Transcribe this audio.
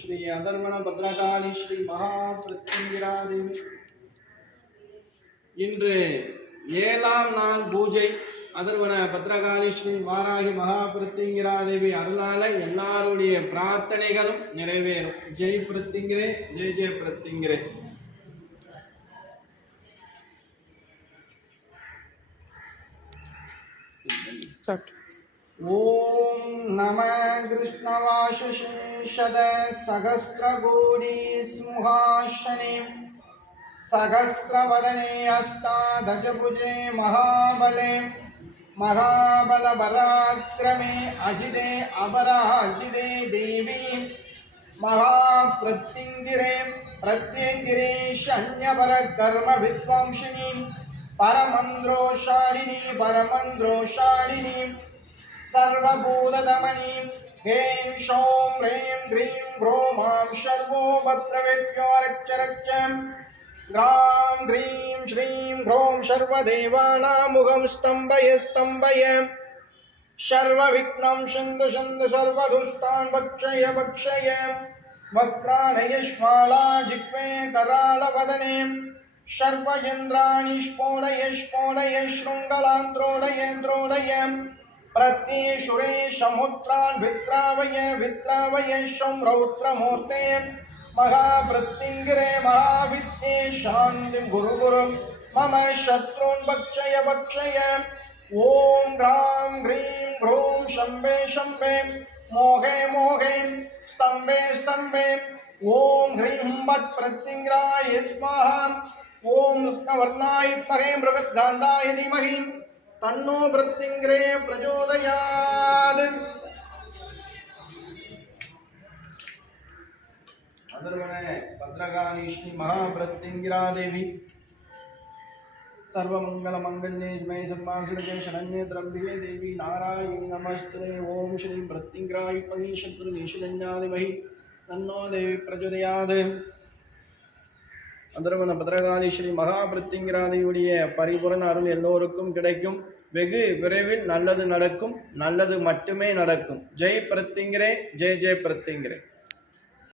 श्री अधर्वण भद्रकाली श्री महाप्रत्यंगिरा देवी இன்று 7ஆம் நாள் பூஜை. அதர்வன பத்ரகாளி ஸ்ரீ வாராகி மகாபிரத்திங்கிரா தேவி அருளால எல்லாருடைய பிரார்த்தனைகளும் நிறைவேறும். ஜெய் பிரத்திங்கிரே, ஜெய் ஜெய் பிரத்திங்கிரே. ஓம் நம கிருஷ்ணவாசீஷத சகஸ்ரகோடி ஸ்முகாஷனே सहस्रवदने अष्टादशभुजे महाबले महाबलपराक्रमे अजिते अपराजिते देवी महाप्रत्यंगिरे प्रत्यंगिरे शन्यपरकर्म विद्वांसिनी परमंद्रोषाणिनी सर्वभूतदमनी ह्रीं शौं ह्रीं ह्रीं ह्रोमां शर्वो भद्रवेभ्यो रक्षरक्षम् ग्रां ह्रीं श्रीं ह्रों सर्वदेवानामुखं स्तम्भय स्तम्भय सर्वविघ्नं शन्द शन्द सर्वदुष्टान् भक्षय भक्षय वक्रालय श्माला जिह्वे करालवदने सर्वयन्द्राणि स्फोटय स्फोटय शृङ्गलान्द्रोडय द्रोडय प्रत्यशुरे समुद्रान् वित्रावय वित्रावय संरौद्रमूर्ते महाप्रत्यंगिरे महाविद्ये शान्तिं गुरु गुरु मम शत्रून् भक्षय भक्षय ओम ह्रां ह्रीं ह्रों शम्भे शम्भे मोहे मोहे स्तम्भे स्तम्भे ओम ह्रीं वत्प्रत्यंगिराय स्वाहा ओम कृष्णवर्णाय विद्महे मृगद्गन्धाय धीमहि तन्नो प्रत्यंगिरे प्रचोदयात्. अधर्वण भद्रकाली श्री महाप्रत्यंगिरा देवी सर्वमंगल मंगल्ये शिवे सर्वार्थे शरण्ये त्र्यंबके देवी नारायणी नमस्ते. ओम श्री प्रत्यंगिराय विद्महे शत्रुनिषेधन्याय तन्नो देवी प्रचोदयात्. अधर्वण भद्रकाली श्री महाप्रत्यंगिरा देविயுடைய பரிபூரண அருள் எல்லோருக்கும் கிடைக்கும். வெகு விரைவில் நல்லது நடக்கும், நல்லது மட்டுமே நடக்கும். ஜெய் பிரத்திங்கிரே, ஜெய் ஜெய் பிரத்திங்கிரே.